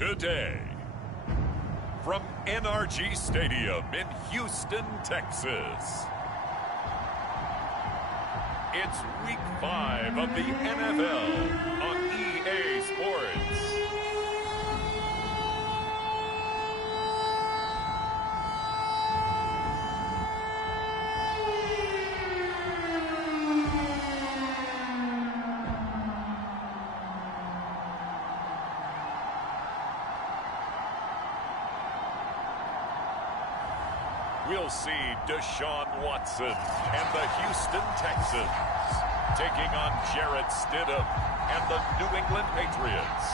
today. From NRG Stadium in Houston, Texas. It's Week 5 of the NFL on EA Sports. We'll see Deshaun Watson and the Houston Texans taking on Jarrett Stidham and the New England Patriots.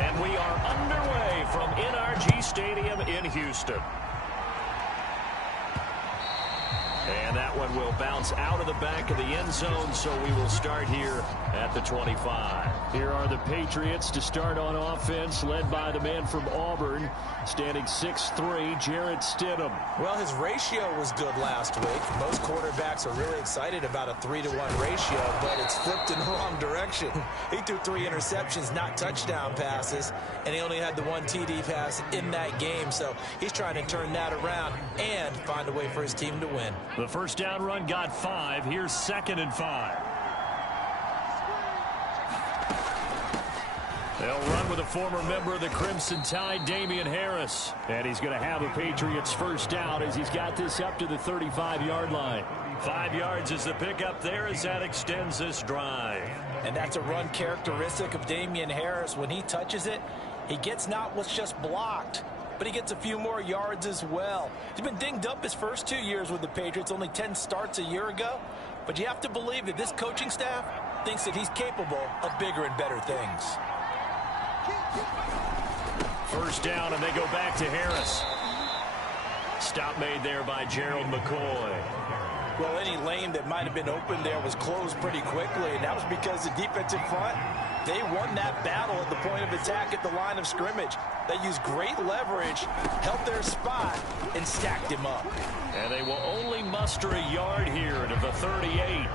And we are underway from NRG Stadium in Houston. And that one will bounce out of the back of the end zone, so we will start here at the 25. Here are the Patriots to start on offense, led by the man from Auburn, standing 6'3", Jarrett Stidham. Well, his ratio was good last week. Most quarterbacks are really excited about a 3-to-1 ratio, but it's flipped in the wrong direction. He threw 3 interceptions, not touchdown passes, and he only had the 1 TD pass in that game, so he's trying to turn that around and find a way for his team to win. The first down run got 5. Here's 2nd and 5. They'll run with a former member of the Crimson Tide, Damian Harris. And he's going to have a Patriots first down as he's got this up to the 35-yard line. 5 yards is the pickup there as that extends this drive. And that's a run characteristic of Damian Harris. When he touches it, he gets not what's just blocked, but he gets a few more yards as well. He's been dinged up his first 2 years with the Patriots, only 10 starts a year ago. But you have to believe that this coaching staff thinks that he's capable of bigger and better things. First down, and they go back to Harris. Stop made there by Gerald McCoy. Well, any lane that might have been open there was closed pretty quickly, and that was because the defensive front, they won that battle at the point of attack at the line of scrimmage. They used great leverage, held their spot, and stacked him up. And they will only muster a yard here to the 38.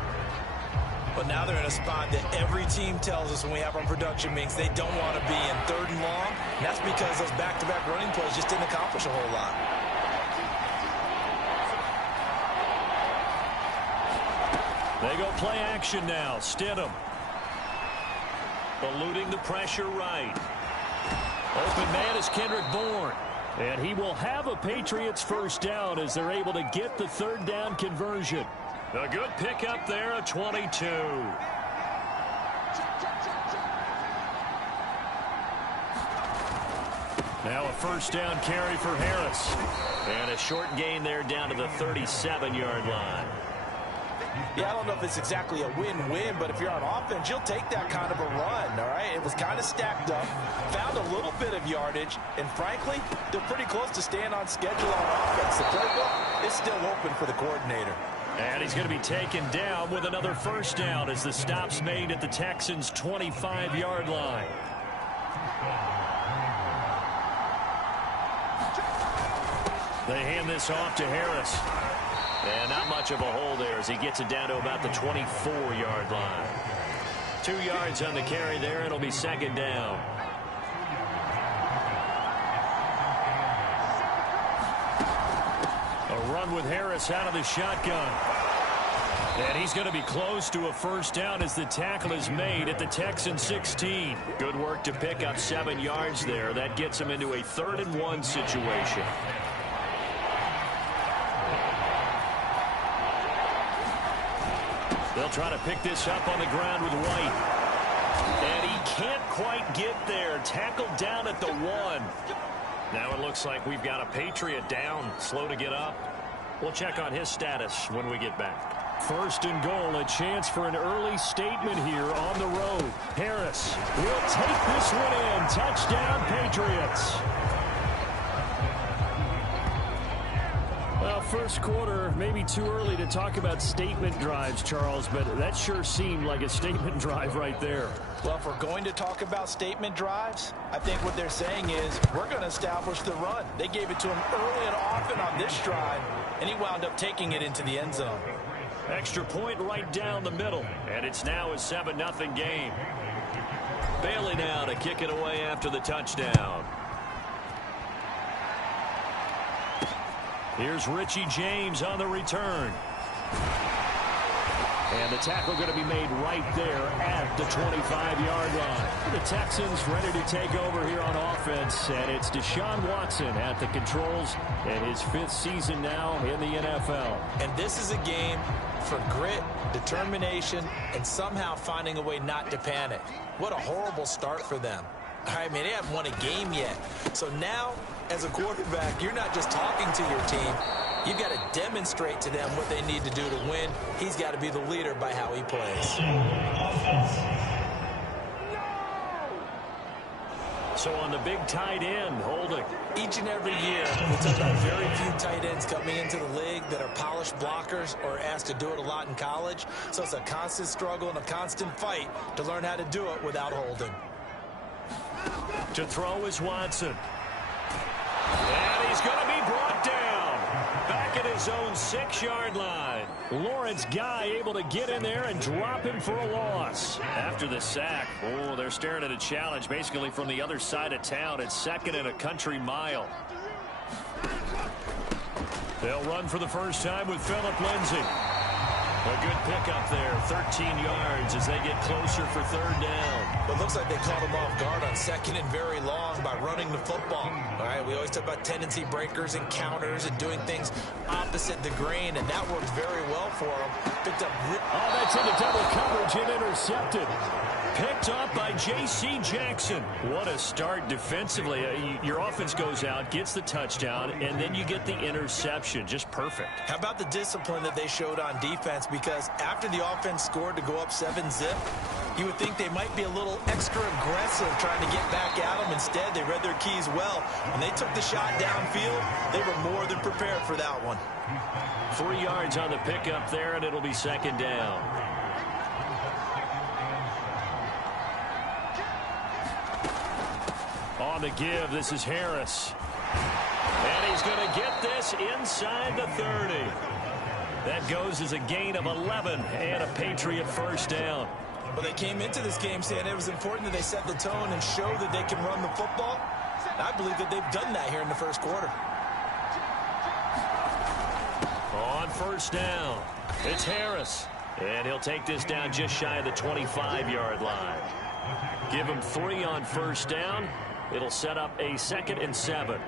But now they're in a spot that every team tells us when we have our production meetings they don't want to be in, 3rd and long. And that's because those back-to-back running plays just didn't accomplish a whole lot. They go play action now. Stidham eluding the pressure right. Open man is Kendrick Bourne. And he will have a Patriots first down as they're able to get the 3rd down conversion. A good pickup there, a 22. Now a first down carry for Harris. And a short gain there down to the 37-yard line. Yeah, I don't know if it's exactly a win-win, but if you're on offense, you'll take that kind of a run, all right? It was kind of stacked up, found a little bit of yardage, and frankly, they're pretty close to staying on schedule on offense. The playbook is still open for the coordinator. And he's going to be taken down with another first down as the stop's made at the Texans' 25-yard line. They hand this off to Harris. And not much of a hole there as he gets it down to about the 24-yard line. 2 yards on the carry there. It'll be 2nd down. A run with Harris out of the shotgun. And he's going to be close to a first down as the tackle is made at the Texans 16. Good work to pick up 7 yards there. That gets him into a 3rd and 1 situation. They'll try to pick this up on the ground with White. And he can't quite get there. Tackled down at the 1. Now it looks like we've got a Patriot down, slow to get up. We'll check on his status when we get back. 1st and goal, a chance for an early statement here on the road. Harris will take this one in. Touchdown, Patriots. Well, first quarter, maybe too early to talk about statement drives, Charles, but that sure seemed like a statement drive right there. Well, if we're going to talk about statement drives, I think what they're saying is we're going to establish the run. They gave it to him early and often on this drive, and he wound up taking it into the end zone. Extra point right down the middle, and it's now a 7-0 game. Bailey now to kick it away after the touchdown. Here's Richie James on the return. And the tackle going to be made right there at the 25-yard line. The Texans ready to take over here on offense, and it's Deshaun Watson at the controls in his 5th season now in the NFL. And this is a game for grit, determination, and somehow finding a way not to panic. What a horrible start for them. I mean, they haven't won a game yet. So now, as a quarterback, you're not just talking to your team. You've got to demonstrate to them what they need to do to win. He's got to be the leader by how he plays. So on the big tight end, holding. Each and every year, we talk about very few tight ends coming into the league that are polished blockers or asked to do it a lot in college. So it's a constant struggle and a constant fight to learn how to do it without holding. To throw is Watson. And he's going to be brought down. Back at his own 6-yard line. Lawrence Guy able to get in there and drop him for a loss. After the sack, oh, they're staring at a challenge basically from the other side of town. It's 2nd and a country mile. They'll run for the first time with Phillip Lindsay. A good pickup there, 13 yards as they get closer for 3rd down. But it looks like they caught him off guard on 2nd and very long by running the football. All right, we always talk about tendency breakers and counters and doing things opposite the grain, and that worked very well for him. Picked up. Oh, that's into double coverage and intercepted. Picked up by J.C. Jackson. What a start defensively. Your offense goes out, gets the touchdown, and then you get the interception. Just perfect. How about the discipline that they showed on defense? Because after the offense scored to go up 7-zip, you would think they might be a little extra aggressive trying to get back at them. Instead, they read their keys well. When they took the shot downfield, they were more than prepared for that one. 3 yards on the pickup there, and it'll be 2nd down. On the give, this is Harris. And he's going to get this inside the 30. That goes as a gain of 11 and a Patriot first down. Well, they came into this game saying it was important that they set the tone and show that they can run the football. I believe that they've done that here in the first quarter. On first down, it's Harris. And he'll take this down just shy of the 25-yard line. Give him 3 on first down. It'll set up a 2nd and 7.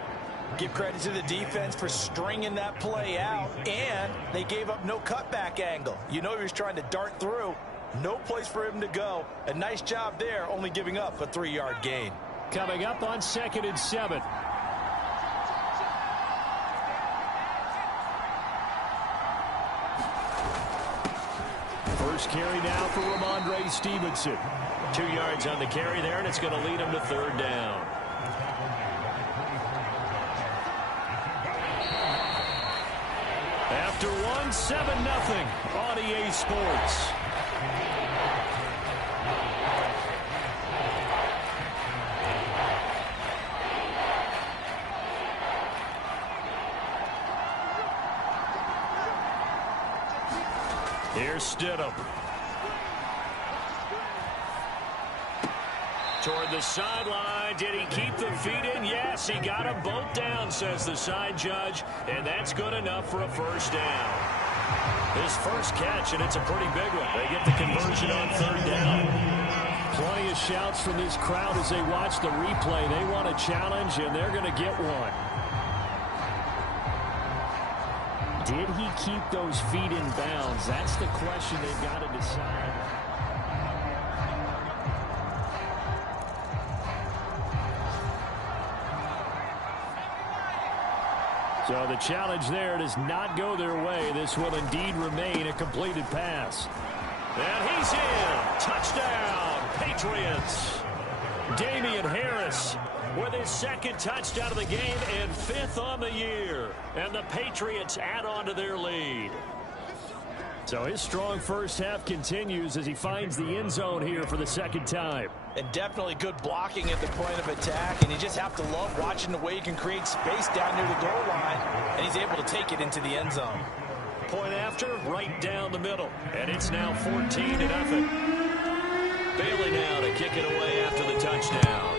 Give credit to the defense for stringing that play out, and they gave up no cutback angle. You know he was trying to dart through. No place for him to go. A nice job there, only giving up a 3-yard gain. Coming up on 2nd and 7. First carry now for Ramondre Stevenson. 2 yards on the carry there, and it's going to lead him to 3rd down. After 7-0 on EA Sports. Here's Stidham. Toward the sideline. Did he keep the feet in? Yes, he got them both down, says the side judge. And that's good enough for a first down. His first catch, and it's a pretty big one. They get the conversion on 3rd down. Plenty of shouts from this crowd as they watch the replay. They want a challenge, and they're going to get one. Did he keep those feet in bounds? That's the question they've got to decide. So the challenge there does not go their way. This will indeed remain a completed pass. And he's in. Touchdown, Patriots. Damian Harris with his 2nd touchdown of the game and 5th on the year. And the Patriots add on to their lead. So his strong first half continues as he finds the end zone here for the 2nd time. And definitely good blocking at the point of attack. And you just have to love watching the way he can create space down near the goal line. And he's able to take it into the end zone. Point after, right down the middle. And it's now 14-0. Bailey now to kick it away after the touchdown.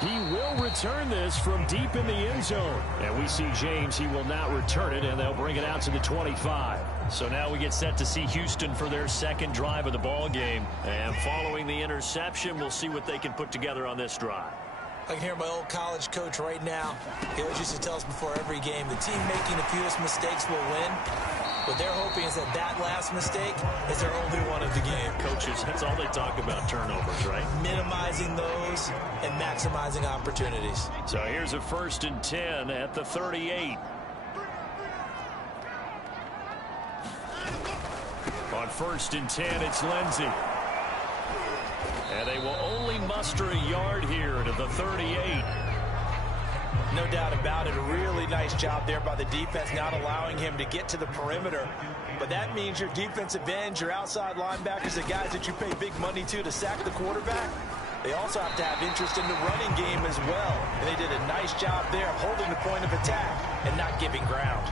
He will return this from deep in the end zone. And we see James, he will not return it, and they'll bring it out to the 25. So now we get set to see Houston for their second drive of the ball game. And following the interception, we'll see what they can put together on this drive. I can hear my old college coach right now. He always used to tell us before every game, the team making the fewest mistakes will win. What they're hoping is that that last mistake is their only one of the game. Coaches, that's all they talk about, turnovers, right? Minimizing those and maximizing opportunities. So here's a 1st and 10 at the 38. On 1st and 10, it's Lindsey. And they will only muster a yard here to the 38. No doubt about it. A really nice job there by the defense, not allowing him to get to the perimeter. But that means your defensive ends, your outside linebackers, the guys that you pay big money to sack the quarterback, they also have to have interest in the running game as well. And they did a nice job there of holding the point of attack and not giving ground.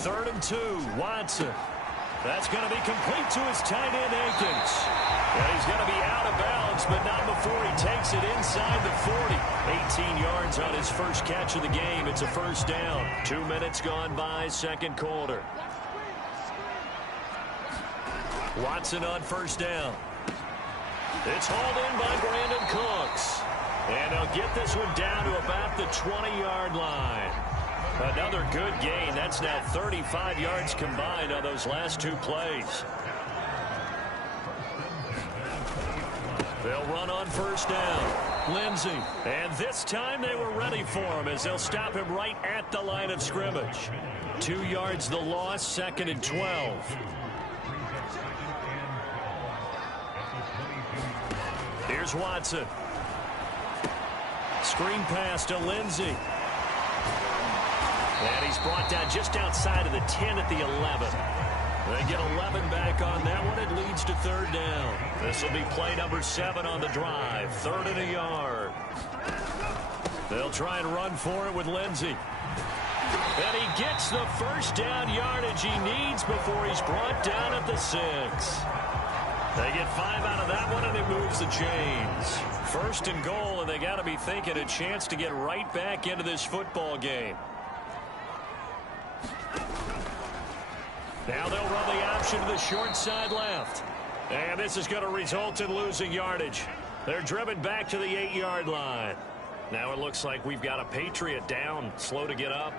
Third and 2, Watson. That's going to be complete to his tight end, Akins. And he's going to be out of bounds, but not before he takes it inside the 40. 18 yards on his first catch of the game. It's a 1st down. 2 minutes gone by, second quarter. Watson on 1st down. It's hauled in by Brandon Cooks. And he'll get this one down to about the 20-yard line. Another good gain. That's now 35 yards combined on those last 2 plays. They'll run on 1st down. Lindsey. And this time they were ready for him as they'll stop him right at the line of scrimmage. 2 yards the loss, 2nd and 12. Here's Watson. Screen pass to Lindsey. And he's brought down just outside of the 10 at the 11. They get 11 back on that one. It leads to 3rd down. This will be play number 7 on the drive. 3rd and a yard. They'll try and run for it with Lindsey. And he gets the 1st down yardage he needs before he's brought down at the 6. They get 5 out of that one, and it moves the chains. 1st and goal, and they got to be thinking a chance to get right back into this football game. Now they'll run the option to the short side left. And this is going to result in losing yardage. They're driven back to the 8-yard line. Now it looks like we've got a Patriot down, slow to get up.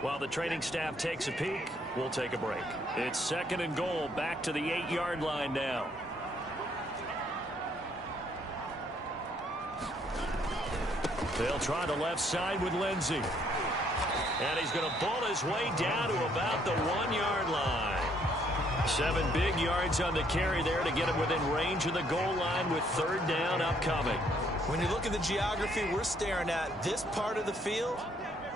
While the training staff takes a peek, we'll take a break. It's 2nd and goal, back to the 8-yard line now. They'll try the left side with Lindsey. And he's going to bull his way down to about the 1-yard line. 7 big yards on the carry there to get him within range of the goal line with 3rd down upcoming. When you look at the geography we're staring at, this part of the field,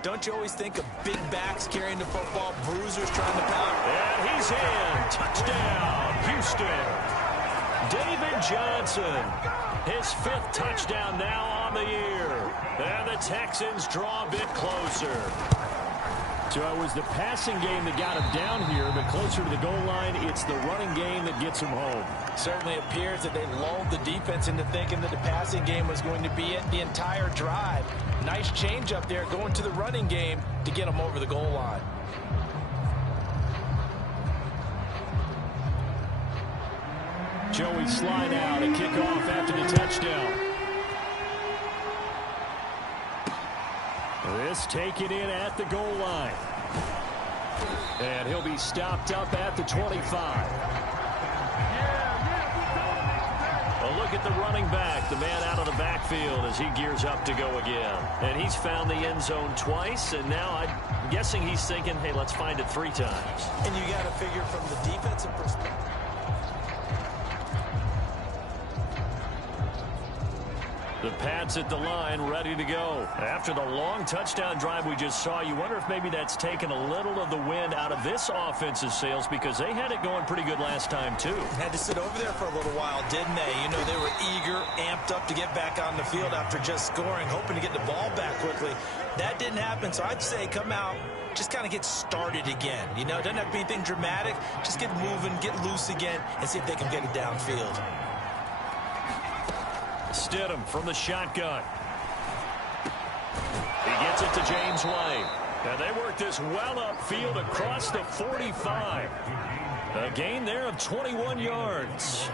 don't you always think of big backs carrying the football, bruisers trying to pound? And he's in. Touchdown, Houston. David Johnson. His 5th touchdown now on the year. And the Texans draw a bit closer. So it was the passing game that got him down here, but closer to the goal line, it's the running game that gets him home. Certainly appears that they lulled the defense into thinking that the passing game was going to be it the entire drive. Nice change up there going to the running game to get him over the goal line. Joey slide out and kick off after the touchdown. This taken in at the goal line. And he'll be stopped up at the 25. A look at the running back, the man out of the backfield as he gears up to go again. And he's found the end zone twice, and now I'm guessing he's thinking, hey, let's find it 3 times. And you got to figure from the defensive perspective. The Pats at the line, ready to go. After the long touchdown drive we just saw, you wonder if maybe that's taken a little of the wind out of this offense's sails because they had it going pretty good last time, too. Had to sit over there for a little while, didn't they? You know, they were eager, amped up to get back on the field after just scoring, hoping to get the ball back quickly. That didn't happen, so I'd say come out, just kind of get started again. You know, it doesn't have to be anything dramatic. Just get moving, get loose again, and see if they can get it downfield. Stidham from the shotgun. He gets it to James White. And they work this well upfield across the 45. A gain there of 21 yards.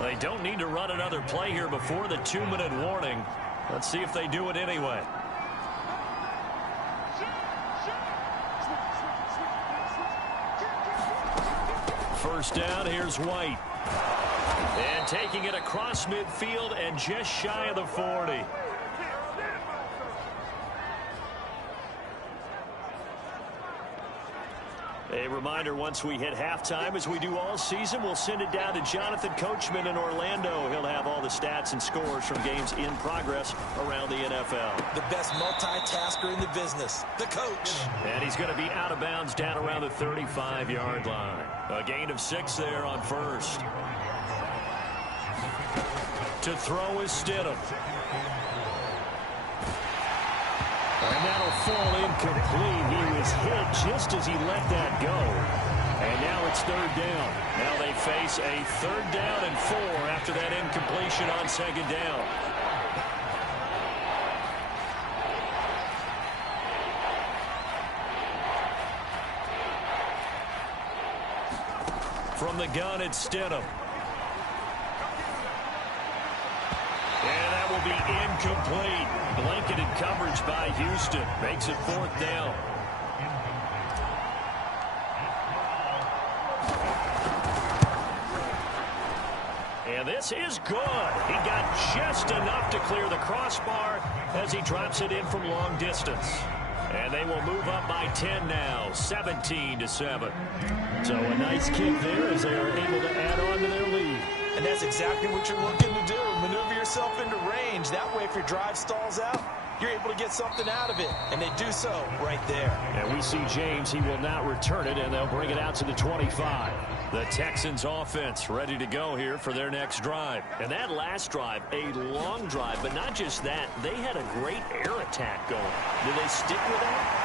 They don't need to run another play here before the 2-minute warning. Let's see if they do it anyway. First down, here's White. And taking it across midfield and just shy of the 40. A reminder, once we hit halftime, as we do all season, we'll send it down to Jonathan Coachman in Orlando. He'll have all the stats and scores from games in progress around the NFL. The best multitasker in the business, the coach. And he's going to be out of bounds down around the 35-yard line. A gain of 6 there on first. To throw is Stidham. And that'll fall incomplete. He was hit just as he let that go. And now it's third down. Now they face a 3rd down and 4 after that incompletion on 2nd down. From the gun, it's Stidham. And that will be incomplete. Blanketed coverage by Houston. Makes it 4th down. And this is good. He got just enough to clear the crossbar as he drops it in from long distance. And they will move up by 10 now, 17-7. So a nice kick there as they are able to add on to their lead. And that's exactly what you're looking to do. Maneuver yourself into range. That way, if your drive stalls out, you're able to get something out of it. And they do so right there. And we see James. He will not return it, and they'll bring it out to the 25. The Texans offense ready to go here for their next drive. And that last drive, a long drive, but not just that. They had a great air attack going. Do they stick with that?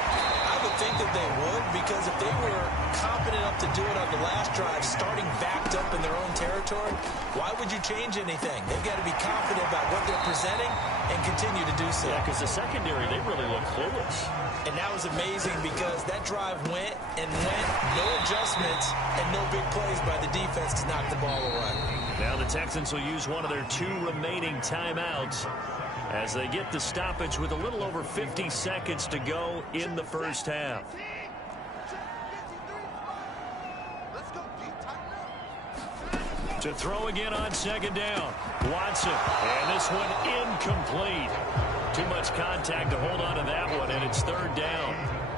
I would think that they would, because if they were confident enough to do it on the last drive, starting backed up in their own territory, why would you change anything? They've got to be confident about what they're presenting and continue to do so. Yeah, because the secondary, they really look clueless. And that was amazing because that drive went and went, no adjustments, and no big plays by the defense to knock the ball away. Now the Texans will use one of their 2 remaining timeouts as they get the stoppage with a little over 50 seconds to go in the first half. To throw again on 2nd down. Watson. And this one incomplete. Too much contact to hold on to that one, and it's 3rd down.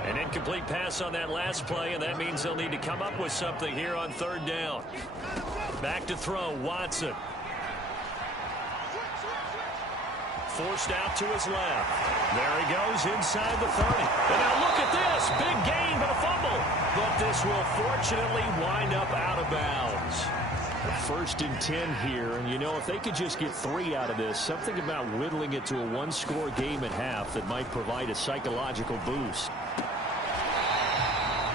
An incomplete pass on that last play, and that means they'll need to come up with something here on 3rd down. Back to throw, Watson. Forced out to his left. There he goes inside the 30. And now look at this. Big gain, but a fumble. But this will fortunately wind up out of bounds. 1st and 10 here, and you know, if they could just get 3 out of this, something about whittling it to a 1-score game at half that might provide a psychological boost.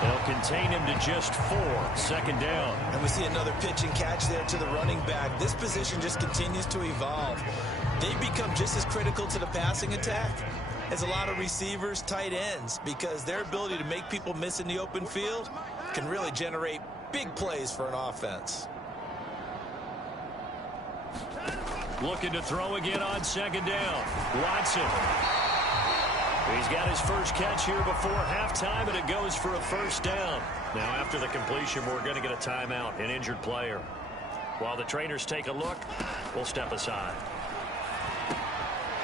They'll contain him to just 4, 2nd down. And we see another pitch and catch there to the running back. This position just continues to evolve. They become just as critical to the passing attack as a lot of receivers, tight ends, because their ability to make people miss in the open field can really generate big plays for an offense. Looking to throw again on 2nd down. Watson. He's got his first catch here before halftime, and it goes for a 1st down. Now, after the completion, we're going to get a timeout, an injured player. While the trainers take a look, we'll step aside.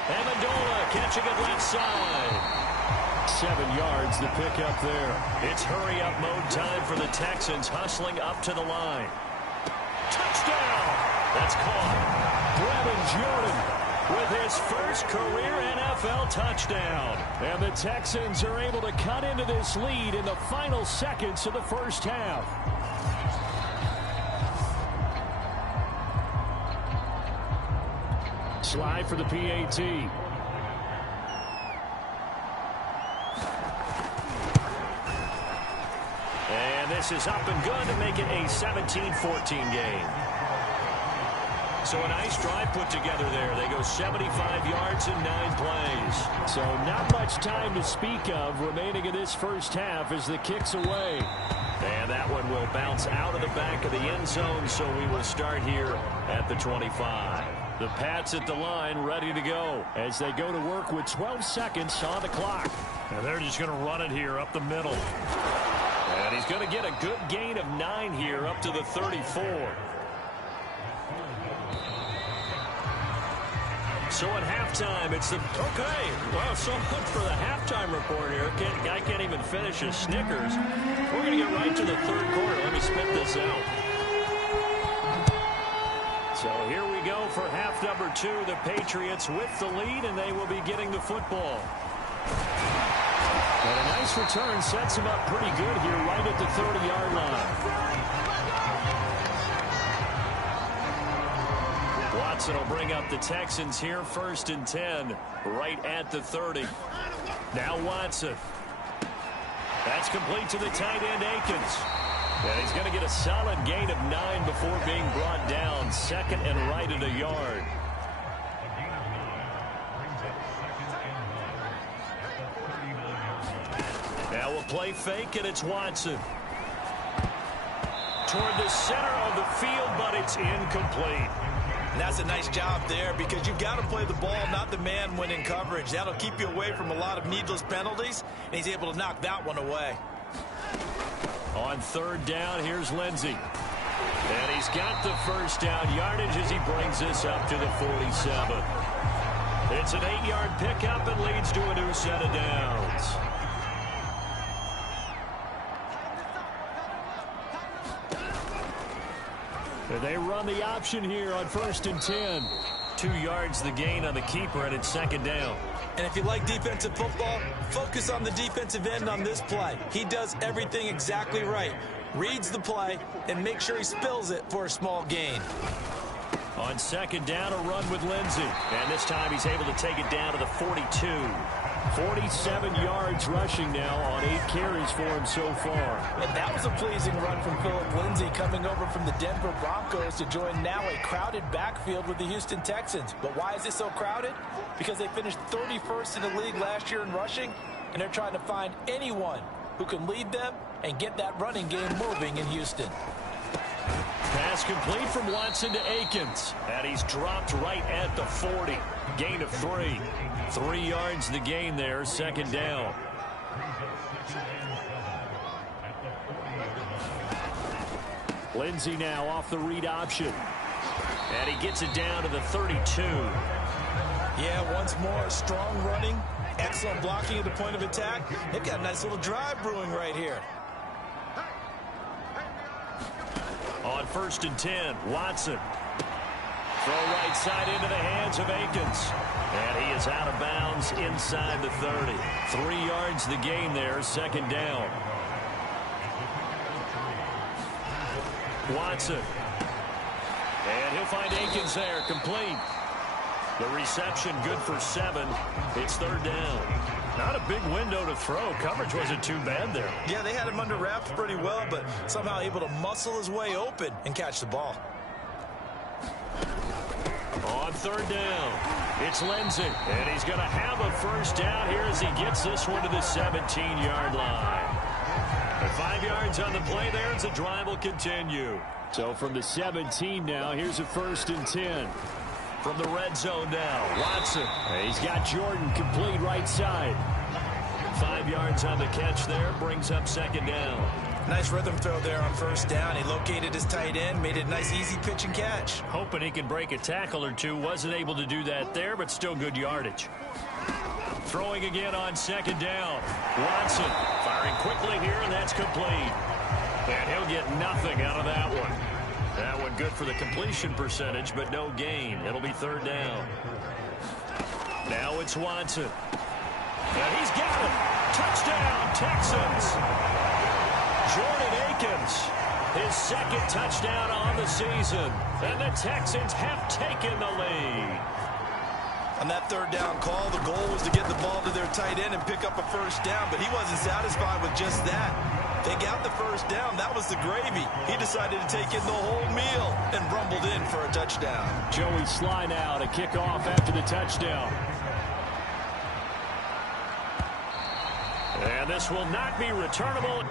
Amendola catching it left side. 7 yards to pick up there. It's hurry-up mode time for the Texans, hustling up to the line. Touchdown! That's caught. Brevin Jordan. with his first career NFL touchdown. And the Texans are able to cut into this lead in the final seconds of the first half. Slide for the PAT. And this is up and good to make it a 17-14 game. So a nice drive put together there. They go 75 yards in 9 plays. So not much time to speak of remaining in this first half as the kick's away. And that one will bounce out of the back of the end zone, so we will start here at the 25. The Pats at the line ready to go as they go to work with 12 seconds on the clock. And they're just going to run it here up the middle. And he's going to get a good gain of 9 here up to the 34. So at halftime, it's the... Okay, well, so much for the halftime report here. Guy can't even finish his Snickers. We're going to get right to the third quarter. Let me spit this out. So here we go for half number 2. The Patriots with the lead, and they will be getting the football. And a nice return sets him up pretty good here right at the 30-yard line. Watson will bring up the Texans here, 1st and 10, right at the 30. Now Watson. That's complete to the tight end, Akins. And he's going to get a solid gain of 9 before being brought down, 2nd and right at a yard. Now we'll play fake, and it's Watson. Toward the center of the field, but it's incomplete. And that's a nice job there because you've got to play the ball, not the man when in coverage. That'll keep you away from a lot of needless penalties, and he's able to knock that one away. On 3rd down, here's Lindsey. And he's got the first down yardage as he brings this up to the 47. It's an 8-yard pickup and leads to a new set of downs. And they run the option here on 1st and 10. 2 yards the gain on the keeper, and it's 2nd down. And if you like defensive football, focus on the defensive end on this play. He does everything exactly right. Reads the play and makes sure he spills it for a small gain. On 2nd down, a run with Lindsey. And this time he's able to take it down to the 42. 47 yards rushing now on 8 carries for him so far. And that was a pleasing run from Phillip Lindsay coming over from the Denver Broncos to join now a crowded backfield with the Houston Texans. But why is it so crowded? Because they finished 31st in the league last year in rushing, and they're trying to find anyone who can lead them and get that running game moving in Houston. Pass complete from Watson to Akins. And he's dropped right at the 40. Gain of 3. 3 yards the gain there, 2nd down. Lindsey now off the read option. And he gets it down to the 32. Yeah, once more, strong running, excellent blocking at the point of attack. They've got a nice little drive brewing right here. On 1st and 10, Watson. Throw right side into the hands of Akins. And he is out of bounds inside the 30. 3 yards the gain there, 2nd down. Watson. And he'll find Akins there, complete. The reception good for 7. It's 3rd down. Not a big window to throw. Coverage wasn't too bad there. Yeah, they had him under wraps pretty well, but somehow able to muscle his way open and catch the ball. On 3rd down, it's Lindsey. And he's going to have a first down here as he gets this one to the 17-yard line. And 5 yards on the play there as the drive will continue. So from the 17 now, here's a 1st and 10. From the red zone now, Watson. He's got Jordan complete right side. 5 yards on the catch there, brings up 2nd down. Nice rhythm throw there on 1st down. He located his tight end, made it a nice easy pitch and catch. Hoping he can break a tackle or two. Wasn't able to do that there, but still good yardage. Throwing again on 2nd down. Watson firing quickly here, and that's complete. And he'll get nothing out of that one. That one good for the completion percentage, but no gain. It'll be 3rd down. Now it's Watson. And he's got it. Touchdown, Texans. Jordan Akins, his second touchdown on the season. And the Texans have taken the lead. On that third down call, the goal was to get the ball to their tight end and pick up a first down, but he wasn't satisfied with just that. They got the first down. That was the gravy. He decided to take in the whole meal and rumbled in for a touchdown. Joey Sly now to kick off after the touchdown. And this will not be returnable.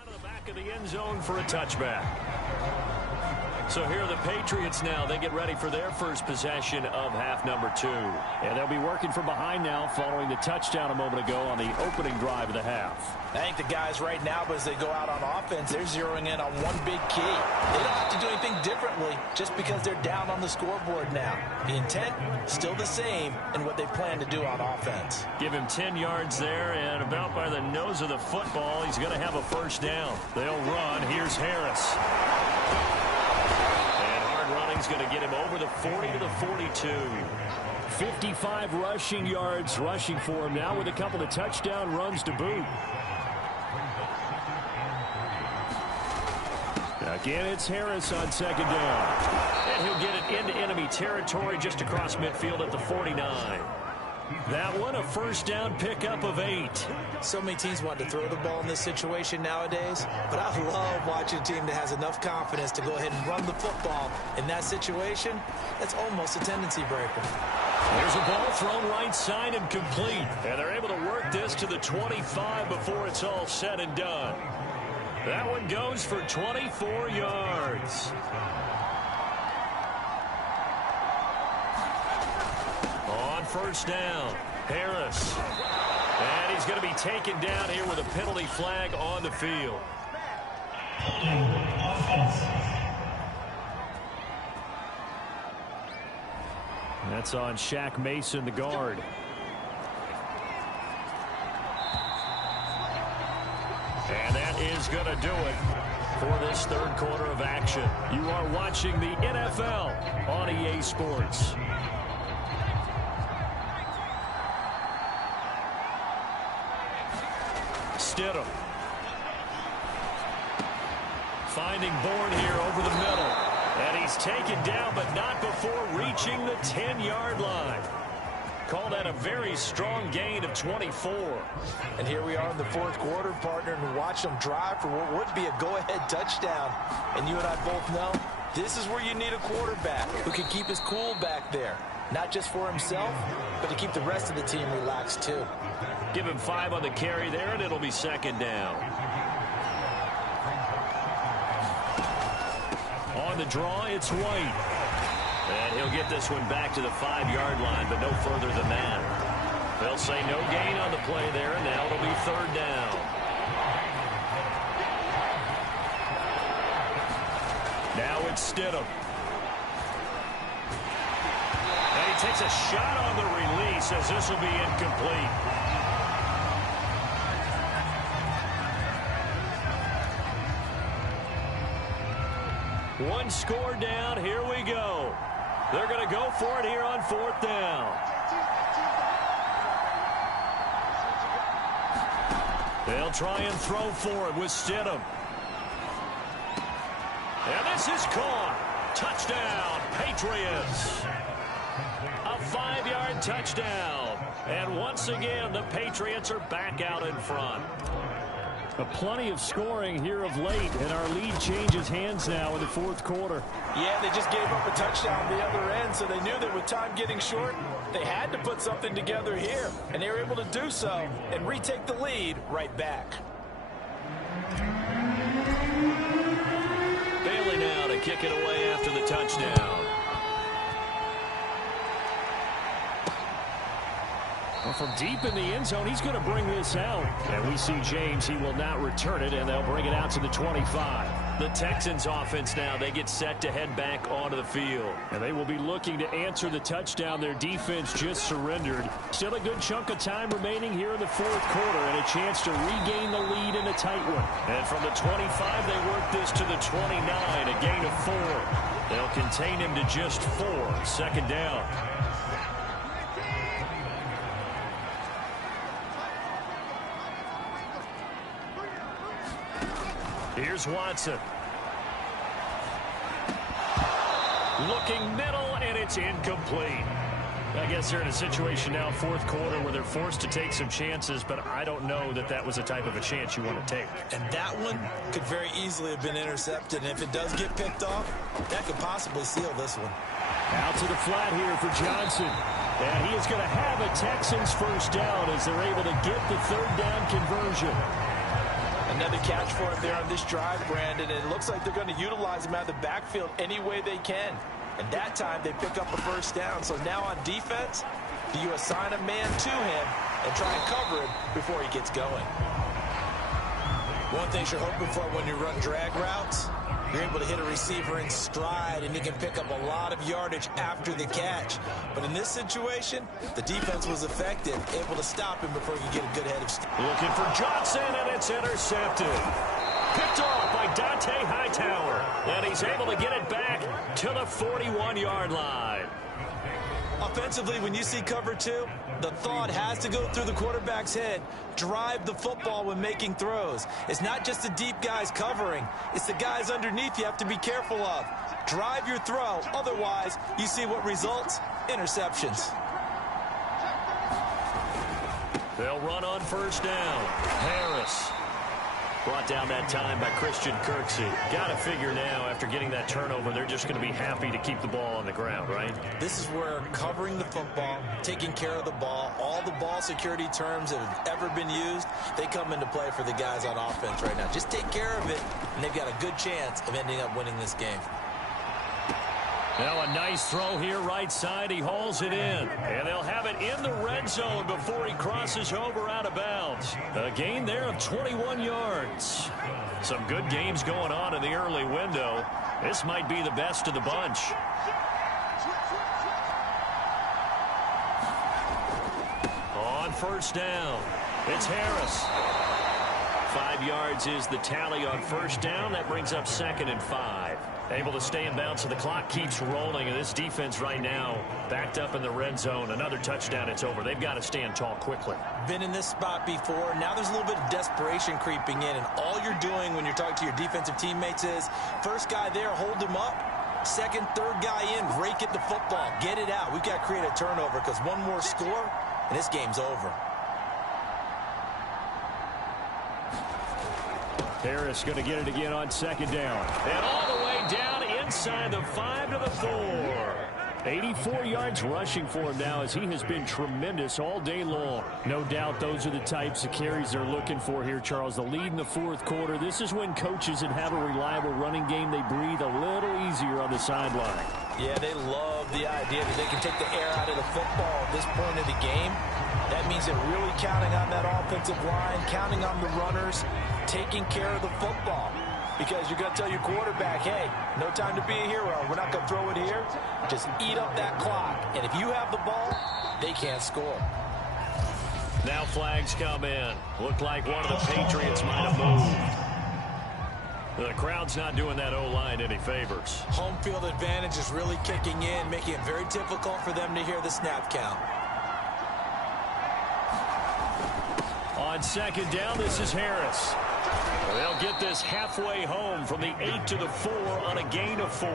Out of the back of the end zone for a touchback. So here are the Patriots now. They get ready for their first possession of half number 2. And they'll be working from behind now following the touchdown a moment ago on the opening drive of the half. I think the guys right now, as they go out on offense, they're zeroing in on one big key. They don't have to do anything differently just because they're down on the scoreboard now. The intent, still the same in what they plan to do on offense. Give him 10 yards there, and about by the nose of the football, he's going to have a first down. They'll run. Here's Harris. He's going to get him over the 40 to the 42. 55 rushing yards rushing for him now with a couple of touchdown runs to boot. Again, it's Harris on second down. And he'll get it into enemy territory just across midfield at the 49. That one, a first down pickup of 8. So many teams want to throw the ball in this situation nowadays, but I love watching a team that has enough confidence to go ahead and run the football. In that situation, that's almost a tendency breaker. There's a ball thrown right side and complete. And they're able to work this to the 25 before it's all said and done. That one goes for 24 yards. First down, Harris. And he's going to be taken down here with a penalty flag on the field. That's on Shaq Mason, the guard. And that is going to do it for this third quarter of action. You are watching the NFL on EA Sports. Stidham. Finding Bourne here over the middle. And he's taken down, but not before reaching the 10-yard line. Call that a very strong gain of 24. And here we are in the fourth quarter, partner, and watch them drive for what would be a go-ahead touchdown. And you and I both know this is where you need a quarterback who can keep his cool back there. Not just for himself, but to keep the rest of the team relaxed, too. Give him 5 on the carry there, and it'll be second down. On the draw, it's White. And he'll get this one back to the 5-yard line, but no further than that. They'll say no gain on the play there, and now it'll be third down. Now it's Stidham. And he takes a shot on the release as this will be incomplete. One score down. Here we go. They're going to go for it here on fourth down. They'll try and throw for it with Stidham. And this is caught. Touchdown, Patriots. A touchdown. And once again, the Patriots are back out in front. Plenty of scoring here of late, and our lead changes hands now in the fourth quarter. Yeah, they just gave up a touchdown on the other end, so they knew that with time getting short, they had to put something together here, and they were able to do so and retake the lead right back. Bailey now to kick it away after the touchdown. Well, from deep in the end zone, he's going to bring this out. And we see James, he will not return it, and they'll bring it out to the 25. The Texans offense now, they get set to head back onto the field. And they will be looking to answer the touchdown. Their defense just surrendered. Still a good chunk of time remaining here in the fourth quarter, and a chance to regain the lead in a tight one. And from the 25, they work this to the 29, a gain of 4. They'll contain him to just 4, second down. Here's Watson. Looking middle, and it's incomplete. I guess they're in a situation now, fourth quarter, where they're forced to take some chances, but I don't know that that was the type of a chance you want to take. And that one could very easily have been intercepted, and if it does get picked off, that could possibly seal this one. Out to the flat here for Johnson. And he is going to have a Texans first down as they're able to get the third down conversion. Another catch for him there on this drive, Brandon, and it looks like they're going to utilize him out of the backfield any way they can. And that time they pick up a first down. So now on defense, do you assign a man to him and try and cover him before he gets going? One thing you're hoping for when you run drag routes, you're able to hit a receiver in stride, and he can pick up a lot of yardage after the catch. But in this situation, the defense was effective, able to stop him before he could get a good head of steam. Looking for Johnson, and it's intercepted. Picked off by Dante Hightower, and he's able to get it back to the 41-yard line. Offensively, when you see cover 2, the thought has to go through the quarterback's head. Drive the football when making throws. It's not just the deep guys covering. It's the guys underneath you have to be careful of. Drive your throw. Otherwise, you see what results? Interceptions. They'll run on first down. Harris. Brought down that time by Christian Kirksey. Got to figure now, after getting that turnover, they're just going to be happy to keep the ball on the ground, right? This is where covering the football, taking care of the ball, all the ball security terms that have ever been used, they come into play for the guys on offense right now. Just take care of it, and they've got a good chance of ending up winning this game. Now a nice throw here right side. He hauls it in. And they'll have it in the red zone before he crosses over out of bounds. A gain there of 21 yards. Some good games going on in the early window. This might be the best of the bunch. On first down, it's Harris. 5 yards is the tally on first down. That brings up 2nd and 5. Able to stay in bounds, so the clock keeps rolling, and this defense right now backed up in the red zone. Another touchdown, it's over. They've got to stand tall quickly. Been in this spot before. Now there's a little bit of desperation creeping in, and all you're doing when you're talking to your defensive teammates is, first guy there, hold him up. Second, third guy in, rake at the football. Get it out. We've got to create a turnover because one more score, and this game's over. Harris going to get it again on second down. And all the way down inside the 5 to the 4. 84 yards rushing for him now, as he has been tremendous all day long. No doubt those are the types of carries they're looking for here, Charles. The lead in the fourth quarter. This is when coaches that have a reliable running game, they breathe a little easier on the sideline. Yeah, they love the idea that they can take the air out of the football at this point of the game. That means they're really counting on that offensive line, counting on the runners, taking care of the football. Because you're going to tell your quarterback, hey, no time to be a hero. We're not going to throw it here. Just eat up that clock. And if you have the ball, they can't score. Now flags come in. Looked like one of the Patriots might have moved. The crowd's not doing that O-line any favors. Home field advantage is really kicking in, making it very difficult for them to hear the snap count. On second down, this is Harris. They'll get this halfway home from the 8 to the 4 on a gain of 4.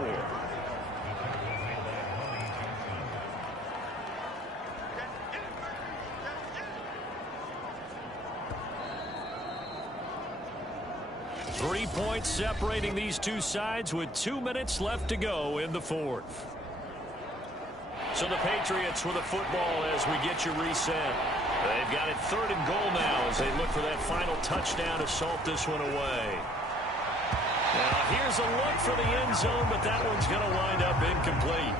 3 points separating these two sides with 2 minutes left to go in the fourth. So the Patriots with the football as we get you reset. They've got it 3rd and goal now as they look for that final touchdown to salt this one away. Now here's a look for the end zone, but that one's going to wind up incomplete.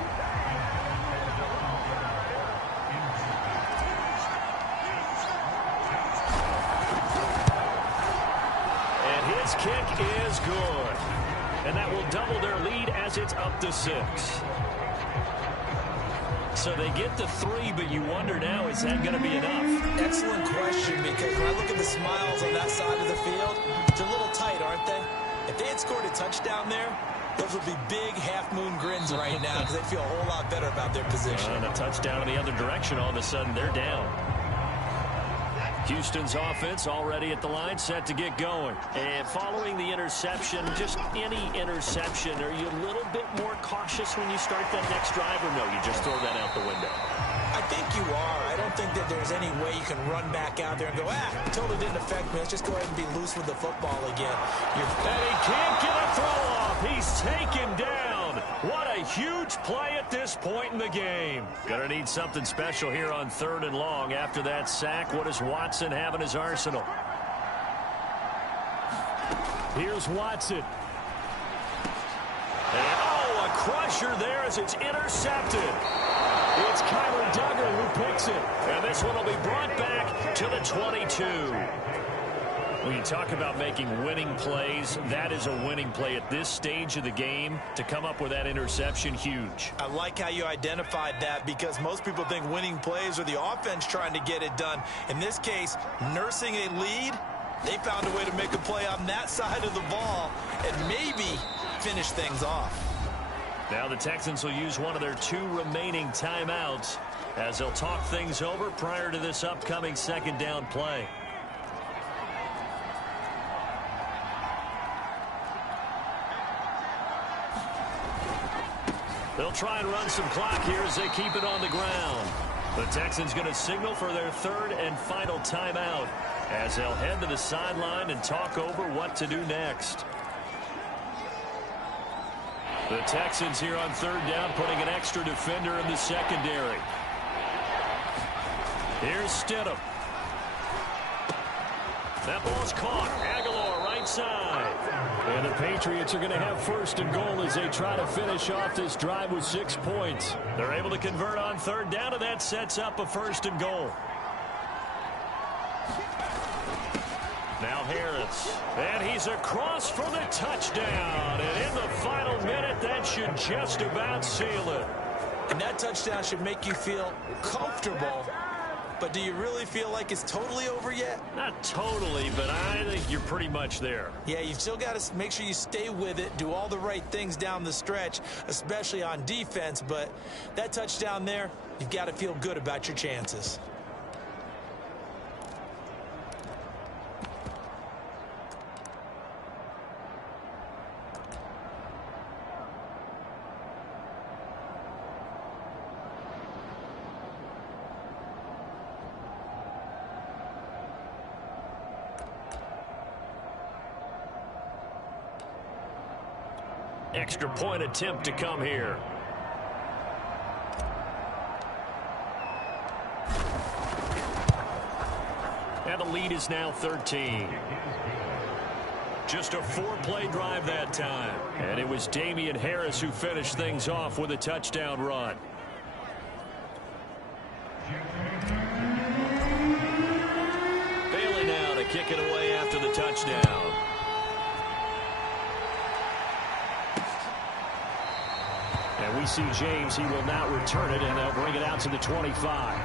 And his kick is good. And that will double their lead as it's up to 6. So they get the 3, but you wonder now, is that going to be enough? Excellent question, because when I look at the smiles on that side of the field, they're a little tight, aren't they? If they had scored a touchdown there, those would be big half-moon grins right now because they feel a whole lot better about their position. And a touchdown in the other direction, all of a sudden they're down. Houston's offense already at the line, set to get going. And following the interception, just any interception, are you a little bit more cautious when you start that next drive, or no, you just throw that out the window? I think you are. I don't think that there's any way you can run back out there and go, totally didn't affect me. Let's just go ahead and be loose with the football again. And he can't get a throw off. He's taken down. What a huge play at this point in the game. Gonna need something special here on 3rd and long. After that sack, what does Watson have in his arsenal? Here's Watson. And, a crusher there as it's intercepted. It's Kyler Duggar who picks it. And this one will be brought back to the 22. When you talk about making winning plays, that is a winning play at this stage of the game. To come up with that interception, huge. I like how you identified that, because most people think winning plays are the offense trying to get it done. In this case, nursing a lead, they found a way to make a play on that side of the ball and maybe finish things off. Now the Texans will use one of their 2 remaining timeouts as they'll talk things over prior to this upcoming 2nd down play. They'll try and run some clock here as they keep it on the ground. The Texans going to signal for their 3rd and final timeout as they'll head to the sideline and talk over what to do next. The Texans here on 3rd down, putting an extra defender in the secondary. Here's Stidham. That ball's caught. Aguilar right side. And the Patriots are going to have 1st and goal as they try to finish off this drive with 6 points. They're able to convert on 3rd down, and that sets up a 1st and goal. Now Harris. And he's across for the touchdown. And in the final minute, that should just about seal it. And that touchdown should make you feel comfortable. But do you really feel like it's totally over yet? Not totally, but I think you're pretty much there. Yeah, you've still got to make sure you stay with it, do all the right things down the stretch, especially on defense. But that touchdown there, you've got to feel good about your chances. Extra point attempt to come here. And the lead is now 13. Just a 4-play drive that time. And it was Damien Harris who finished things off with a touchdown run. Bailey now to kick it away after the touchdown. And we see James. He will now return it, and they'll bring it out to the 25.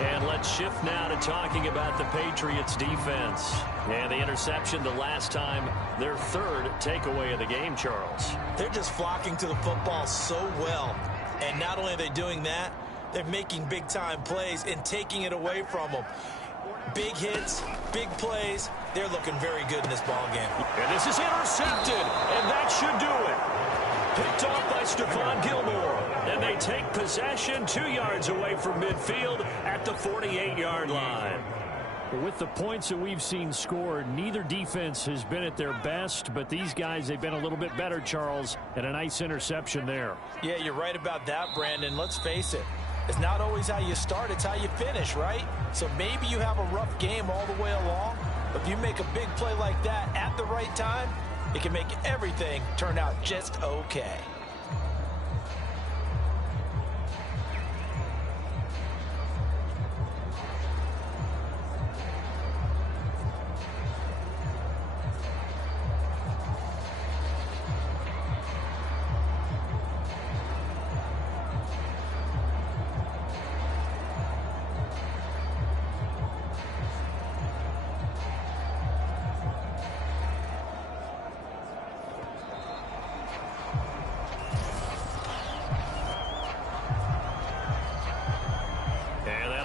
And let's shift now to talking about the Patriots defense. And the interception the last time, their 3rd takeaway of the game, Charles. They're just flocking to the football so well. And not only are they doing that, they're making big-time plays and taking it away from them. Big hits, big plays. They're looking very good in this ball game. And this is intercepted, and that should do it. Picked off by Stephon Gilmore. And they take possession 2 yards away from midfield at the 48-yard line. With the points that we've seen scored, neither defense has been at their best, but these guys, they've been a little bit better, Charles, and a nice interception there. Yeah, you're right about that, Brandon. Let's face it. It's not always how you start, it's how you finish, right? So maybe you have a rough game all the way along, but if you make a big play like that at the right time, it can make everything turn out just okay.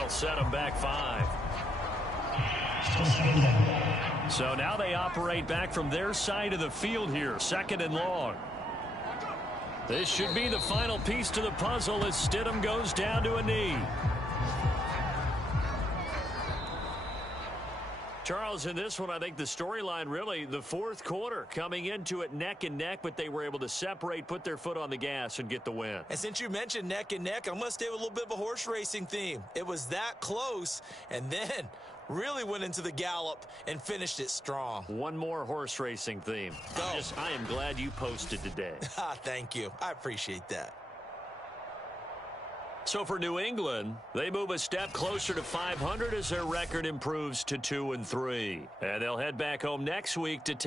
Set them back 5. So now they operate back from their side of the field here, 2nd and long. This should be the final piece to the puzzle as Stidham goes down to a knee. Charles, in this one, I think the storyline really, the fourth quarter, coming into it neck and neck, but they were able to separate, put their foot on the gas, and get the win. And since you mentioned neck and neck, I'm going to stay with a little bit of a horse racing theme. It was that close, and then really went into the gallop and finished it strong. One more horse racing theme. I am glad you posted today. Thank you. I appreciate that. So for New England, they move a step closer to 500 as their record improves to 2-3. And they'll head back home next week to